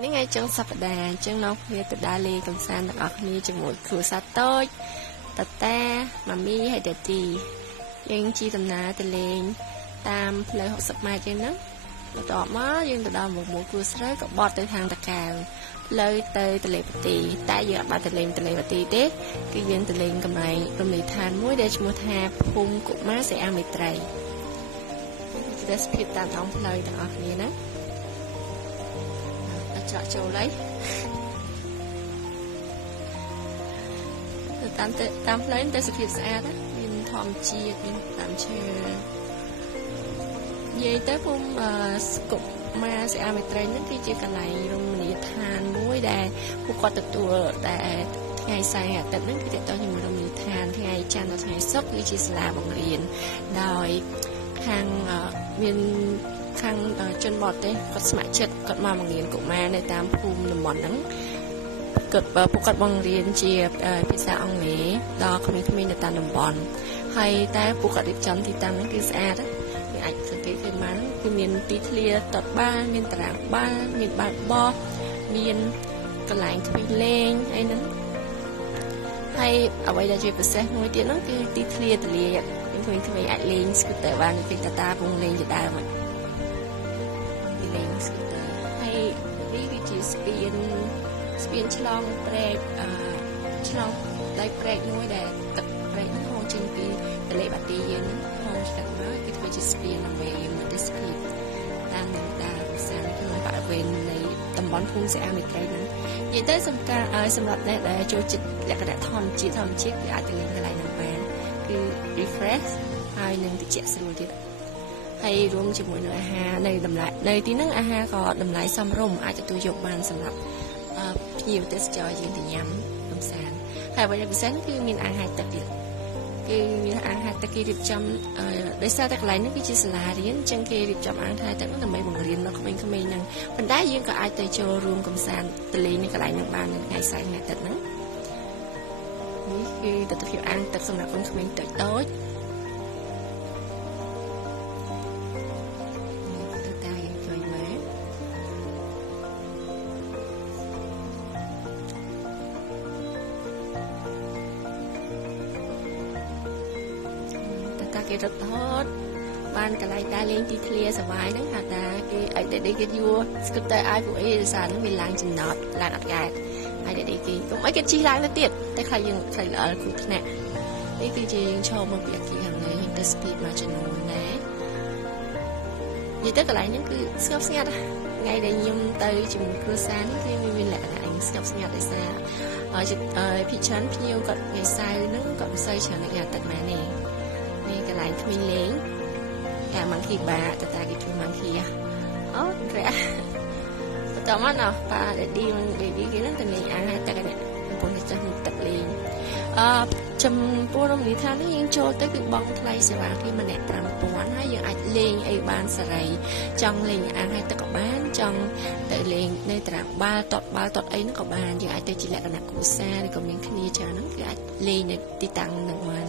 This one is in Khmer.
នេះថ្ងៃចុងសប្តាហ៍អញ្ចឹងនៅគ្នាទៅដើរលេងកម្សាន្តទាំងអស់គ្នាជាមួយគ្រួសារតូចតាតាម៉ាមីហើយតាទីយើងជិះដំណើរទៅលេងតាមផ្លូវ60ម៉ែត្រចឹងណាបន្ទាប់មកយើងទៅដល់មុខគួស្រូវក៏បត់ទៅខាងតាកាវផ្លូវទៅទលេបទីតែយើងអត់បានទៅលេងទលេបទីទេគឺយើងទៅលេងកន្លែងរំលីឋានមួយដែលឈ្មោះថាភូមិកុមារសីអាមេត្រីគឺស្ពីតតាមដងផ្លូវទាំងអស់គ្នាណាច្រកចូលហើយតាមផ្លូវទៅសុខភាពស្អាតណាមានធម្មជាតិមានតាមឈើនិយាយទៅភូមិកុមារសីអាមេត្រីហ្នឹងគឺជាកន្លែងរមណីយដ្ឋានមួយដែលពួកគាត់ទទួលដែលថ្ងៃសៅរ៍អាទិត្យហ្នឹងគឺទៅជាមួយរមណីយដ្ឋានថ្ងៃច័ន្ទដល់ថ្ងៃសុក្រគឺជាសាលាបង្រៀនដោយខាងមានខាងជនបរទេសគាត់ស្ម័គ្រចិត្តគាត់មកបង្រៀនកុមារនៅតាមភូមិតំបន់ហ្នឹងគាត់ពួកគាត់បង្រៀនជាភាសាអង់គ្លេសដល់ក្មេងៗនៅតាមតំបន់ហើយតែពួកគាត់រៀបចំទីតាំងហ្នឹងគឺស្អាតណាអាចសង្កេតឃើញបានគឺមានទីធ្លាតតបាល់មានតារាងបាល់មានបាល់បោះមានកន្លែងក្មេងលេងអីហ្នឹងហើយអ្វីដែលជាពិសេសមួយទៀតហ្នឹងគឺទីធ្លាទលាក្មេងៗអាចលេងស្គូទ័របានពីតាពងលេងជាដើមលេងស្គូទ័រហើយនេះគឺជាស្ពានឆ្លងព្រែកឆ្លងដោយព្រែកមួយដែលទឹកព្រែកហ្នឹងហូរចេញពីទលេបាទីយើងហូរឆ្កាត់មកគឺធ្វើជាស្ពានដើម្បីមកទេសភាពតាមនឹងដាភាសាក្នុងបរិវេណនៃតំបន់ភូមិសីអាមេត្រីហ្នឹងនិយាយទៅសម្រាប់អ្នកដែលចូលចិត្តលក្ខណៈធម្មជាតិគឺអាចទៅលេងកន្លែងហ្នឹងបានគឺ refresh ហើយនឹងត្រជាក់ស្រួលទៀតហើយរួមជាមួយនឹងអាហារនៅតម្លៃនៅទីហ្នឹងអាហារក៏តម្លៃសមរម្យអាចទទួលយកបានសម្រាប់ភ្ញៀវទេសចរយើងទៅញ៉ាំកម្សាន្តហើយអ្វីដែលពិសេសគឺមានអាហារទឹកទៀតគឺមានអាហារទឹកគេរៀបចំដោយសារតែកន្លែងហ្នឹងគឺជាសាលារៀនអញ្ចឹងគេរៀបចំអាហារទឹកហ្នឹងដើម្បីបង្រៀនដល់ក្មេងៗហ្នឹងប៉ុន្តែយើងក៏អាចទៅចូលរួមកម្សាន្តទៅលេងនៅកន្លែងហ្នឹងបាននៅថ្ងៃសៅរ៍ថ្ងៃអាទិត្យហ្នឹងនេះគឺទស្សនវិជ្ជាអាងទឹកសម្រាប់កូនក្មេងតូចគេរត់ហត់បានកន្លែងដើរលេងទីធ្លាសវាយហ្នឹងហៅថាគេឲ្យតែគេយួរស្គូត័រឲ្យពួកអីដោយសារហ្នឹងវាឡើងចំណត់ឡើងអត់កើតហើយតែគេកុំឲ្យគេជិះឡើងទៅទៀតតែខ្លះយើងខ្លះល្អគ្រោះថ្នាក់នេះគឺជាយើងឈរមកពីអគារខាងលើយើងទៅស្ពីតមួយចំនួនណានិយាយទៅកន្លែងហ្នឹងគឺស្ងប់ស្ងាត់ថ្ងៃដែលខ្ញុំទៅជាមួយគ្រួសារនេះគឺមានលក្ខណៈស្ងប់ស្ងាត់ដោយសារភិក្ខុភ្ញៀវគាត់ថ្ងៃសៅរ៍ហ្នឹងគាត់មិនសូវច្រើនថ្ងៃអាទិត្យម៉ែនេះកន្លែងក្មេងលេងតែម៉ាំងគីបាតតាគេធ្វើម៉ាំងគីអូរ៉ាបន្តមកណោះប៉ាដេឌីគេហ្នឹងទៅលេងអាហារទឹកនេះកំពុងតែចាស់ទឹកលេងចំពោះរមណីយដ្ឋាននេះយើងចូលទៅគឺបង់ថ្លៃសេវាគេម្នាក់5000ហើយយើងអាចលេងអីបានសេរីចង់លេងអាហារទឹកក៏បានចង់ទៅលេងនៅតារាងបាល់តតអីហ្នឹងក៏បានយើងអាចទៅជាលក្ខណៈគ្រួសារឬក៏មានគ្នាច្រើនហ្នឹងគឺអាចលេងនៅទីតាំងហ្នឹងបាន